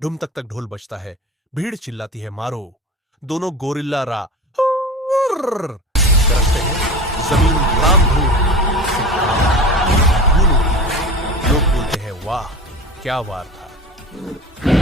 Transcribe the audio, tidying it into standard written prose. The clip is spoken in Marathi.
ढुम तक तक ढोल बजता है, भीड़ चिल्लाती है मारो, दोनों गोरिल्ला गरजते हैं, जमीन लाम धूम से धूल उड़ती है। लोग बोलते हैं वाह क्या वार था।